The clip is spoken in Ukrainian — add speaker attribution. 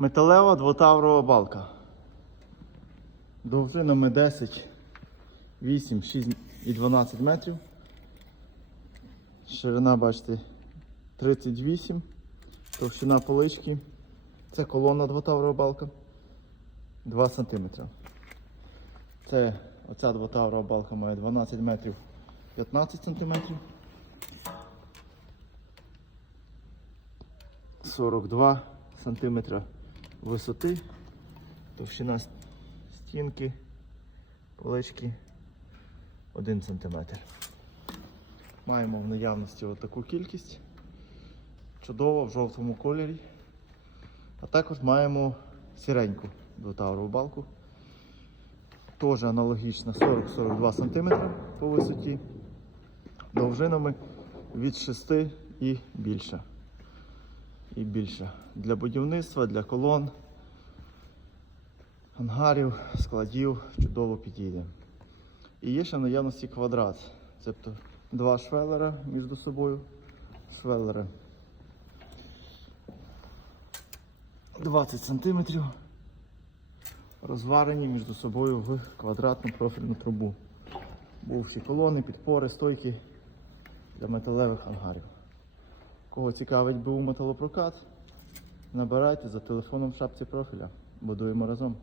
Speaker 1: Металева двотаврова балка. Довжинами 10, 8, 6 і 12 метрів. Ширина, бачите, 38. Товщина полички. Це колона двотаврова балка. 2 см. Це оця двотаврова балка має 12 метрів 15 см. 42 см висоти, товщина стінки, полички 1 см. Маємо в наявності отаку кількість. Чудово в жовтому кольорі. А також маємо сіреньку двотаврову балку. Теж аналогічно 40-42 см по висоті. Довжинами від 6 і більше і більше. Для будівництва, для колон, ангарів, складів чудово підійде. І є ще наявності квадрат. Тобто два швелера між собою. Швелери 20 см розварені між собою в квадратну профільну трубу. Бувші колони, підпори, стойки для металевих ангарів. Кого цікавить БУ металопрокат, набирайте за телефоном в шапці профіля. Будуємо разом.